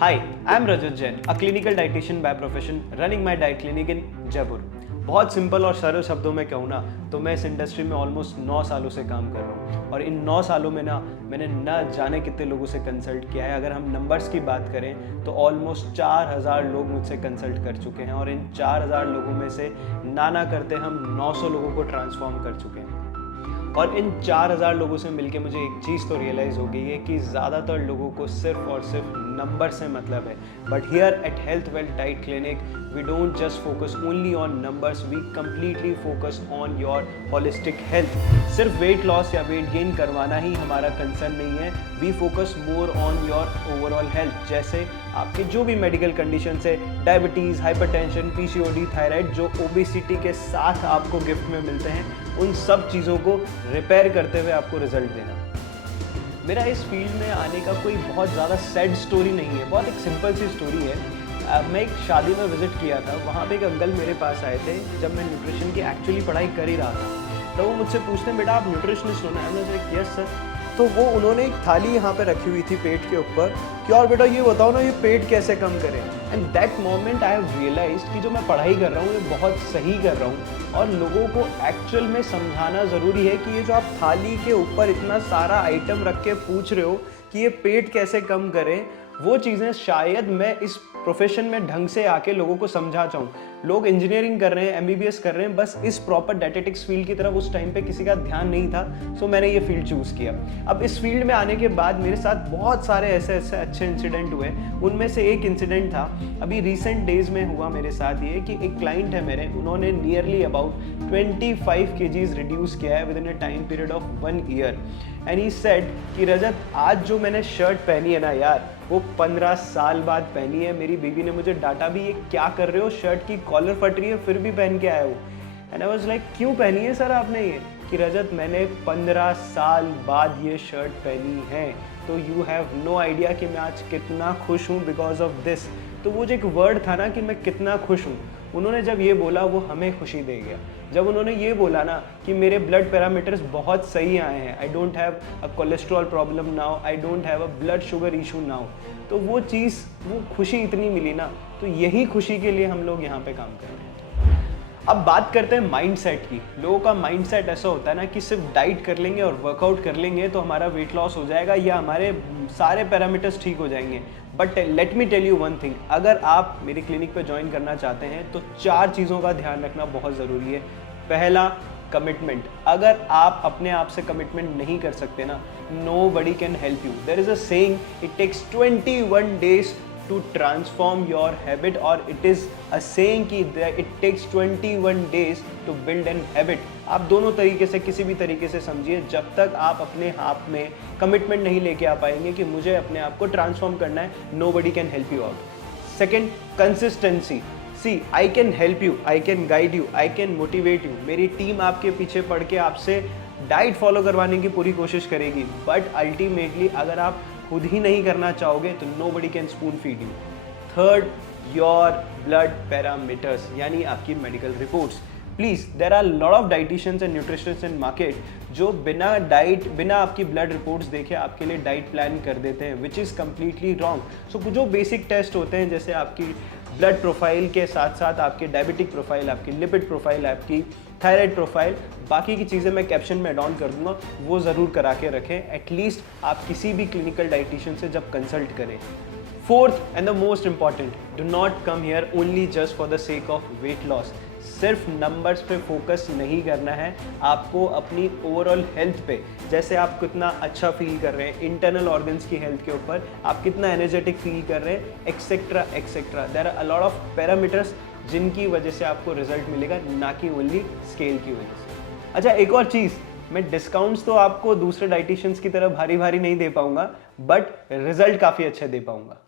Hi, I'm Rajat Jain, a clinical dietitian by profession, running my diet clinic in Jaipur. बहुत simple और सरल शब्दों में कहूँ ना तो मैं इस इंडस्ट्री में ऑलमोस्ट 9 सालों से काम कर रहा हूँ और इन 9 सालों में ना मैंने ना जाने कितने लोगों से कंसल्ट किया है। अगर हम नंबर्स की बात करें तो ऑलमोस्ट 4000 लोग मुझसे कंसल्ट कर चुके हैं और इन 4000 लोगों में से ना करते हम 900 लोगों को ट्रांसफॉर्म कर चुके हैं। और इन 4000 लोगों से मिलके मुझे एक चीज़ तो रियलाइज़ हो गई है कि ज़्यादातर लोगों को सिर्फ और सिर्फ नंबर से मतलब है। But here at health wealth diet clinic we don't just focus only on numbers, we completely focus on your holistic health. सिर्फ वेट लॉस या वेट गेन करवाना ही हमारा कंसर्न नहीं है, we focus more on your overall health. जैसे आपके जो भी मेडिकल कंडीशन है, डायबिटीज़, हाइपरटेंशन, पीसीओडी, थायराइड, जो ओबेसिटी के साथ आपको गिफ्ट में मिलते हैं, उन सब चीज़ों को रिपेयर करते हुए आपको रिजल्ट देना। मेरा इस फील्ड में आने का कोई बहुत ज़्यादा सैड स्टोरी नहीं है, बहुत एक सिंपल सी स्टोरी है। मैं एक शादी में विज़िट किया था, वहाँ पे एक अंकल मेरे पास आए थे जब मैं न्यूट्रिशन की एक्चुअली पढ़ाई कर ही रहा था। तो वो मुझसे पूछते हैं, बेटा आप न्यूट्रिशनिस्ट हो ना? मैंने कहा यस सर। तो वो उन्होंने एक थाली यहाँ पे रखी हुई थी पेट के ऊपर कि और बेटा ये बताओ ना ये पेट कैसे कम करें। And that moment I have realized कि जो मैं पढ़ाई कर रहा हूँ ये बहुत सही कर रहा हूँ और लोगों को एक्चुअल में समझाना ज़रूरी है कि ये जो आप थाली के ऊपर इतना सारा आइटम रख के पूछ रहे हो कि ये पेट कैसे कम करें, वो चीज़ें शायद मैं इस प्रोफेशन में ढंग से आके लोगों को समझा चाहूँ। लोग इंजीनियरिंग कर रहे हैं, एमबीबीएस कर रहे हैं, बस इस प्रॉपर डायटेटिक्स फील्ड की तरफ उस टाइम पे किसी का ध्यान नहीं था, सो मैंने ये फील्ड चूज़ किया। अब इस फील्ड में आने के बाद मेरे साथ बहुत सारे ऐसे अच्छे इंसिडेंट हुए। उनमें से एक इंसिडेंट था अभी रिसेंट डेज में हुआ मेरे साथ ये कि एक क्लाइंट है मेरे, उन्होंने नियरली अबाउट 25 kgs रिड्यूस किया है with in a time period of 1 year. And he said कि रजत आज जो मैंने शर्ट पहनी है ना यार, वो 15 साल बाद पहनी है। मेरी बीवी ने मुझे डांटा भी, ये क्या कर रहे हो, शर्ट की कॉलर फट रही है फिर भी पहन के आए हो। एंड आई वाज लाइक क्यों पहनी है सर आपने ये? कि रजत मैंने 15 साल बाद ये शर्ट पहनी है, तो यू हैव नो आइडिया कि मैं आज कितना खुश हूँ बिकॉज ऑफ दिस। तो वो जो एक वर्ड था ना कि मैं कितना खुश हूँ, उन्होंने जब ये बोला वो हमें खुशी दे गया। जब उन्होंने ये बोला ना कि मेरे ब्लड पैरामीटर्स बहुत सही आए हैं, I don't have a cholesterol problem now, I don't have a blood sugar issue now, तो वो चीज़, वो खुशी इतनी मिली ना, तो यही खुशी के लिए हम लोग यहाँ पे काम कर रहे हैं। अब बात करते हैं माइंडसेट की। लोगों का माइंडसेट ऐसा होता है ना कि सिर्फ डाइट कर लेंगे और वर्कआउट कर लेंगे तो हमारा वेट लॉस हो जाएगा या हमारे सारे पैरामीटर्स ठीक हो जाएंगे। But let me tell you one thing, अगर आप मेरी क्लिनिक पे ज्वाइन करना चाहते हैं तो 4 चीज़ों का ध्यान रखना बहुत ज़रूरी है। पहला, कमिटमेंट। अगर आप अपने आप से कमिटमेंट नहीं कर सकते ना, nobody can help you. There is a saying, it takes 21 days to transform your habit, और it is a saying कि it takes 21 days to build an habit. आप दोनों तरीके से, किसी भी तरीके से समझिए, जब तक आप अपने आप में कमिटमेंट नहीं लेके आ पाएंगे कि मुझे अपने आप को ट्रांसफॉर्म करना है, nobody can help you out. Second, consistency. See, I can help you, I can guide you, I can motivate you. मेरी टीम आपके पीछे पड़ के आपसे डाइट फॉलो करवाने की पूरी कोशिश करेगी, बट अल्टीमेटली अगर आप खुद ही नहीं करना चाहोगे तो nobody can spoon feed you. Third, your blood parameters, यानी आपकी medical reports. Please, there are lot of dieticians and nutritionist in market जो बिना आपकी ब्लड रिपोर्ट्स देखे आपके लिए डाइट प्लान कर देते हैं, विच इज़ कम्प्लीटली रॉन्ग। सो जो बेसिक टेस्ट होते हैं, जैसे आपकी ब्लड प्रोफाइल के साथ साथ आपके डायबिटिक प्रोफाइल, आपकी लिपिड प्रोफाइल, आपकी थायराइड प्रोफाइल, बाकी की चीज़ें मैं कैप्शन में ऐड ऑन कर दूंगा, वो ज़रूर करा के रखें। एटलीस्ट आप किसी भी क्लिनिकल डाइटिशियन से जब कंसल्ट करें। Fourth and the most important, do not come here only just for the sake of weight loss. सिर्फ नंबर्स पे फोकस नहीं करना है, आपको अपनी ओवरऑल हेल्थ पे, जैसे आप कितना अच्छा फील कर रहे हैं, इंटरनल ऑर्गन्स की हेल्थ के ऊपर आप कितना एनर्जेटिक फील कर रहे हैं, etcetera etcetera. There are a lot of parameters जिनकी वजह से आपको रिजल्ट मिलेगा, ना कि ओनली स्केल की वजह से। अच्छा, एक और चीज़, मैं डिस्काउंट्स तो आपको दूसरे डाइटिशियंस की तरह भारी भारी नहीं दे पाऊंगा, बट रिजल्ट काफ़ी अच्छे दे पाऊंगा।